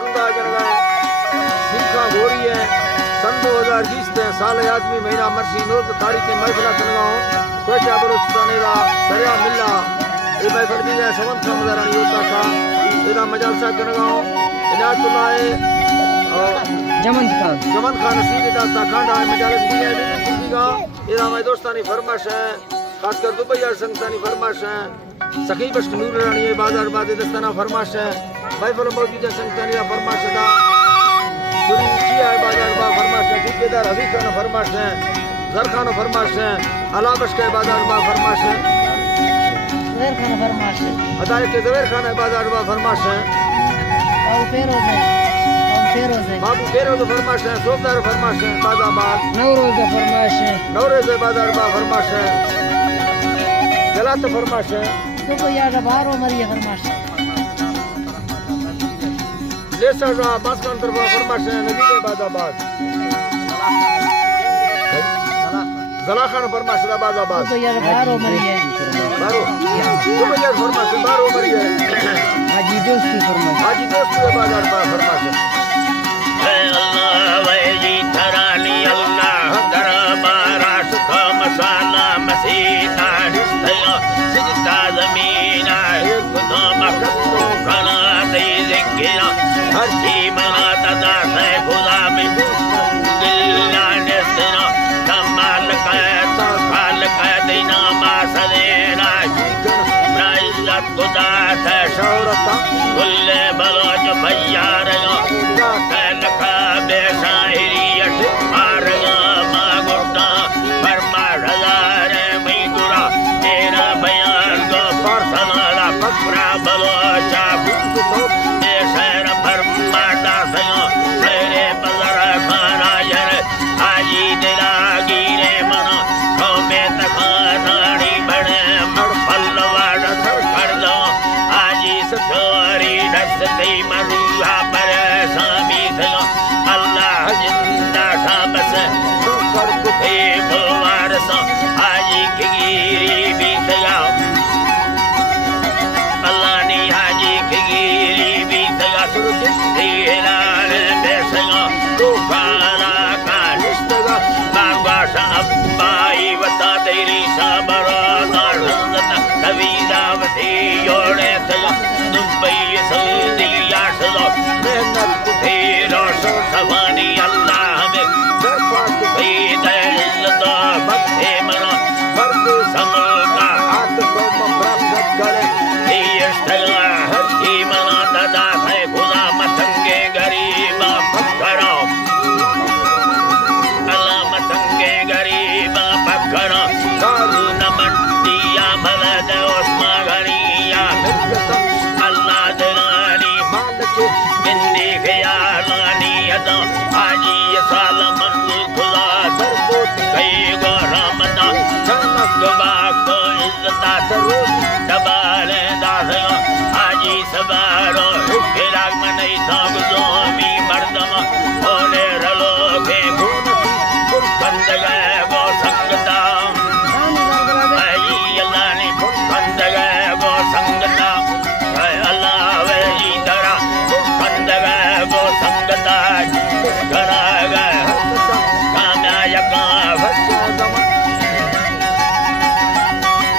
वृंदा जनगाए सिखा गोरी है सन 2020 साल आदमी महीना मरसी नोज तारीख के महफिला तनगाओ कोचा बरोस्ताने दा दरिया मिल्ला ए भाई फर्दी है सवंत का मदारानी होता था एदा मजालसा तनगाओ इनातुल्लाह जमन खान नसीब दा ताखांडा मजालस भी है फर्दीगा एदा भाई दोस्तानी फरमाश है खासकर दुबई संगतानी फरमाश है सखी बश्क नूर रानी बाजार बादे दस्ताना फरमाश है भाई फल मौजूद संगतानी दा फरमाश दा पूरी किया बाजार बा फरमाश है ठेकेदार हबीब खान फरमाश है जर खान फरमाश है अलाबश के बाजार बा फरमाश है जवेर खान फरमाश है अदाए के जवेर खान बाजार बा फरमाश है बाबू फेरोज फरमाश है सोबदार फरमाश है बाजाबाद नवरोज फरमाश है नवरोज बाजार बा फरमाश है गलत फरमाश है तो यार बारो मरिए फरमाश लेसर बासकान तरफ फरमाश है नबी बाजाबाद जला खान फरमाश है बाजाबाद तो यार बारो मरिए बारो तो यार फरमाश बारो मरिए हाजी दोस्ती फरमाश हाजी दोस्ती बाजार बा फरमाश है अल्लाह वही धरानी अल्लाह दरबारा सुखा मसाला मसीना हिस्सा सिजदा ज़मीना खुदा मखतो खाना दे ज़िक्रा हर की मना तदा है खुदा में दिल्ला नस्ना कमाल का तो खाल का देना मासदेना इज़्ज़त खुदा है शौहरत कुल बलोच भैया रगा कल का बेशायरियत मारगा मागुटा फरमा हजार मैदुरा तेरा बयान को परसनाला पकड़ा बलोचा बेशर फरमा दासगा तेरे बजर खाना जर हाजी दिला गिरे मना कौमे तखानाड़ी बड़े मर पल्लवाड़ सर कर दो हाजी सचोरी दस्ती मरुआ पर सामी सगा अल्लाह जिंदा शाबस कर कुफे बुलवार सा हाजी की गिरी भी सगा अल्लाह ने हाजी की गिरी भी सगा तेलाल बेसगा तो काला का निस्तगा बांगाशा अब्बाई वता तेरी साबरा तारंगत कविदावती योड़े सगा दुबई सऊदी यासलो मेहनत कुफे रोशो सवानी अल्लाह में दरबार कुफे दर्जदा बख्शे मना फर्द समोता हाथ को प्राप्त करे यस्तला हर की मना दादा है खुदा मतंगे गरीबा पकड़ो अल्लाह मतंगे गरीबा पकड़ो कारू न मंडिया मलद उस्मा गनिया अल्लाह दलानी मालिक बिंदी ख्यालानी अदा हाजी साल मंजूर खुदा सरबूत कई गो रामदा जन्नत गवा को इज्जता सरूर दबाले दासगा हाजी सबारो हिराग मनई साग जोमी मर्दमा होले रलो के भूनती कुंद गए वो संगता हाजी अल्लाह ने कुंद गए वो संगता अल्लाह वही दरा कुंद गए वो संगता घरा गए काम्या यका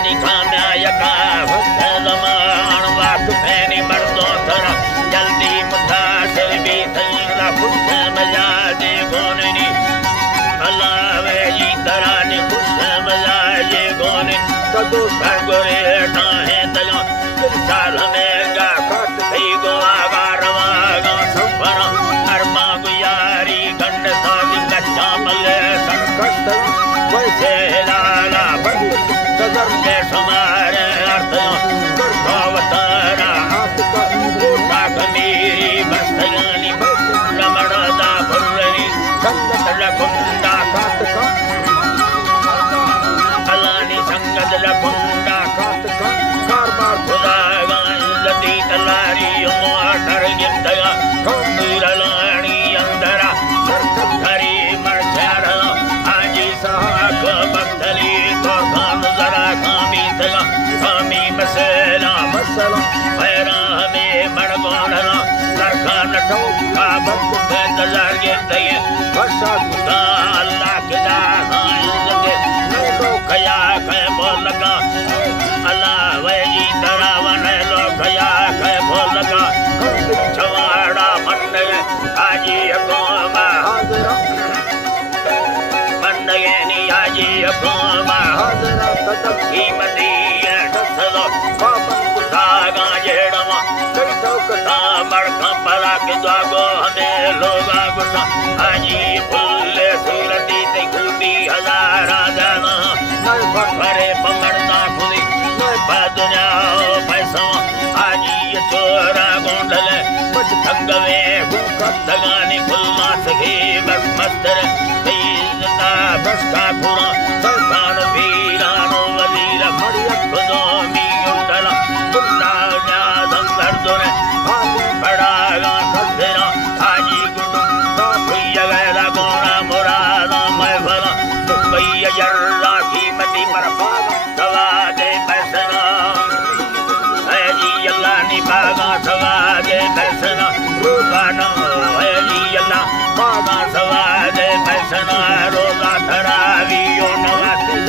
निकाम्या यका जमान वाक फैनी मर्दों थरा जल्दी मुथा ठो काबत के इंतजार के तय वर्षा खुदा अल्लाह के दान के लो खया के बोल लगा अल्लाह वही दरावन लो खया के बोल लगा छवाड़ा मंडे आजी अकोमा हाजरा मंडे नी आजी अकोमा हाजरा तदक कीमती दसलो पापन सागा जेड़मा कई ठोक मड़का पला के जागो हमें लोगा गुस्सा आजी फुल्ले सूरती ते खूबी हजारा जाना नए भक्त भरे पमड़ना खुली दुनिया पैसा आजी ये चोरा गोंडले बच थंगवे दगानी खुलना सखी बस मस्तर तेजता बस का खुरा सरकार वीरानो वजीर मरिया खुदो मी उठला बुल्ला जा संगर दोने हाली बड़ा गा खदेरा आजी गुडू भैया गैला गोरा मुरादा मैं भला भैया जर्रा कीमती पर सवा दे पैसना है जी अल्लाह नी बागा सवा दे पैसना रूपाना है जी अल्लाह बागा सवा दे पैसना रोजा थरावियो नवासी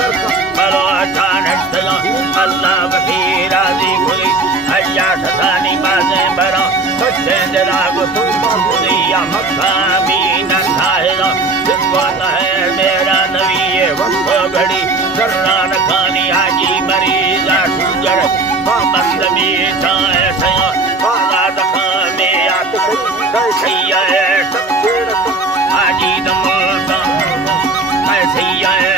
बलो अचानक चला अल्लाह वसीरा दी खुली हया सतानी बाजे बरा बच्चे जरा को तुम खुलिया मक्का मीना साहिरा जिसको है मेरा नबी ये वक्त घड़ी जर्रान खानी हाजी मरीजा शुगर पाबंद में चाहे सया बाला दखा में आत सैया है हाजी दमोता सैया है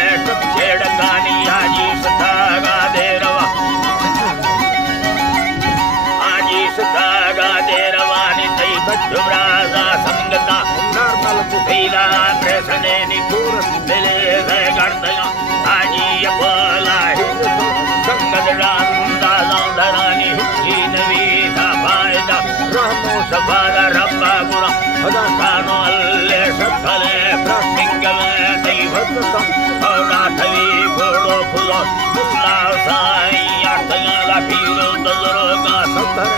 छेड़ खानी हाजी सतागा दे रवा हाजी सतागा दे रवानी तई बजुराजा संगता नॉर्मल पीला प्रसने निपुर दिले है गर्दया आजी बोला संगत रांदा धरानी ही नवीदा फायदा रहमो सफाला रब्बा गुरा हदा कानो अल्ले सकले प्रसिंगले दैवत औरा थवी घोड़ो फुलो फुल्ला साई अर्थला पीलो दरोगा संधर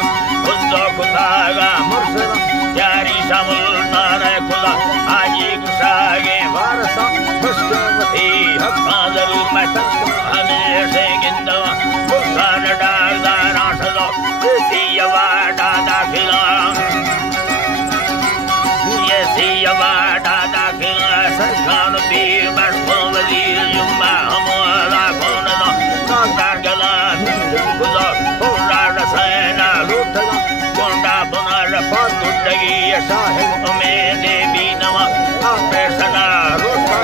खुदो खुदागा मुर्शदा प्यारी समुल्तान खुदा आजी गुसागे वारसा मुस्कवती हकादल मत हमेशे गिंदवा बुखान डालदा रासदो सियवा डादा खिला ये सियवा डादा खिला सरकार पीर बरसो वजीर जुम्मा हमारा कौन नो नागदार गला गुजो पूरा रसैना लूटला कोंडा बुनार पातुडगी साहिब में देवी नवा आपे सदा रोटा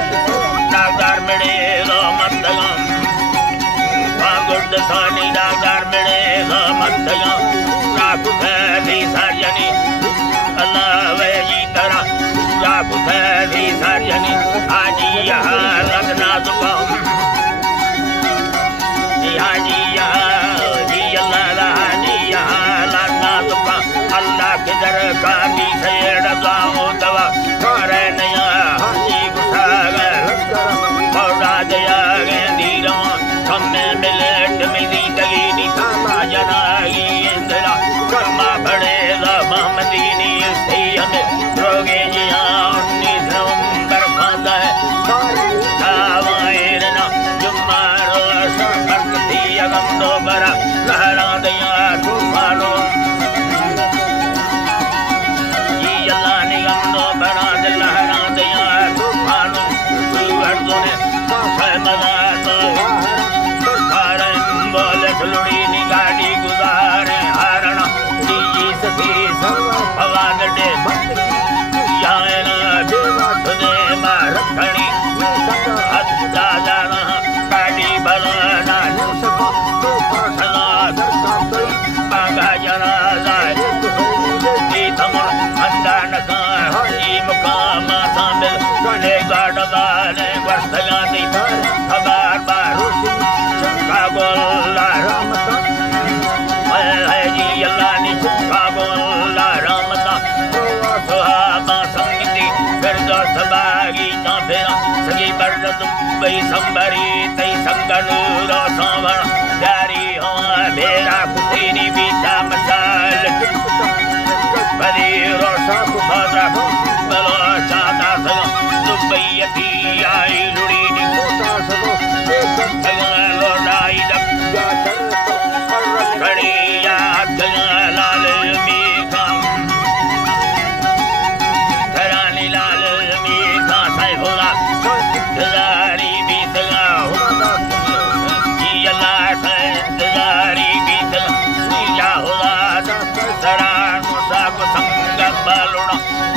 नागदार मिले लो मंदगम पागुड सानी नागदार मिले लो मंदगम राखु खैदी साजनी अल्लाह वही तरह राखु खैदी साजनी आजी यहाँ लगना दुकाम हाजी यहाँ जी अल्लाह हाजी यहाँ लगना दुकाम अल्लाह के दर का भी सेड़ गाओ दवा करे नया हाजी गुसागा बौड़ा दया गे दीरा हमें मिले मिली दगी निकाला जनागी इंदिरा कर्मा बड़े मदीनी स्थे हमें रोगे जिया नवंबर फांदा है सावायरना जुम्मारो सरकती अगम दो बरा लहरा दया तूफानो ये अल्लाह निगम दो बरा लहरा दया तूफानो अर्जुने मजा तो बोले सुलड़ी नी गाड़ी गुजारे हारणा जी सती भवान डे तुझे रखणी अच्छा जाना गाड़ी बलाना बागा जना जाए अंदान मुकाम शामिल गणे गाड़वाने वर्षयानी खबर बारू काबुल्ला रामता है जी अल्लाह नी काबुल्ला रामता सुहाबा संगीती फिर जो सबागी ना फेरा सगी बर्द दुबई संबरी तई संगनूरो सावण प्यारी हो मेरा कुतीनी बीता मसाल बदी रोशा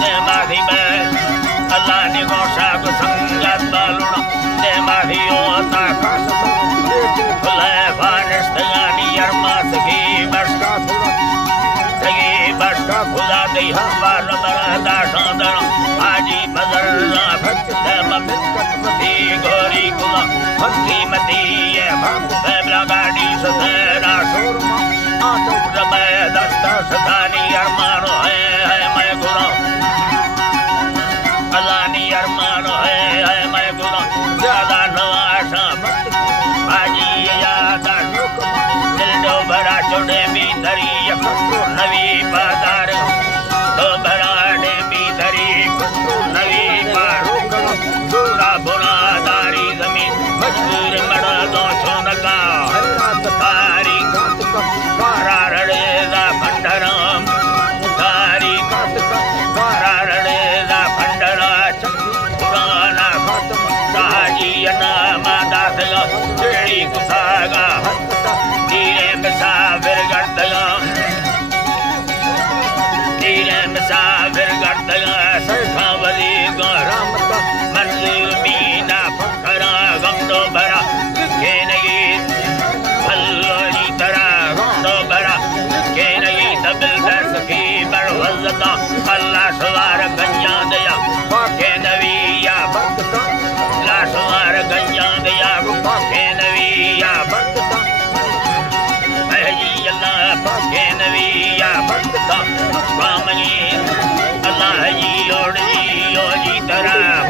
दे माधी में अल्लाह ने गोशा को संगत बालुड़ा दे माधी होता काश खुले फारिश तगानी अरमा सगी बस का थोड़ा सगी बस का खुदा दे हमार मरदा शादर आजी बदर ना भक्त दे ममित दी गोरी कुला हकी मती ये भक्त दे गाड़ी सतेरा शोरमा आटो रमे दस्ता सदानी अरमानो है मैं गुना अलानी अरमानो है मैं गुना ज्यादा नवाशा भक्त आजी यादा दिल दो भरा चुड़े भी धरी नवी बाजार दो भरा डे भी धरी नवी पारो दूरा बुरा दारी जमीन मजबूर मड़ा दो छोनका तारी कारा रड़ेदा भंडरम तारी कारा रड़ेदा भंडरा पुराना साजी नामा दासला जेड़ी कुसागा धीरे मुसाफिर करदला धीरे मुसाफिर करदला सरखा वली गरम मंजिल मीना फखरा गंदो भरा के नहीं अल्लाह तरह गंदो भरा के नहीं तबिल सखी बरवज़ता अल्लाह सवार गंजा दया के नविया भक्त अल्लाह सवार गंजा दया के नविया भक्त अल्लाह के नविया भक्त रामजी अल्लाह जी और जी तरह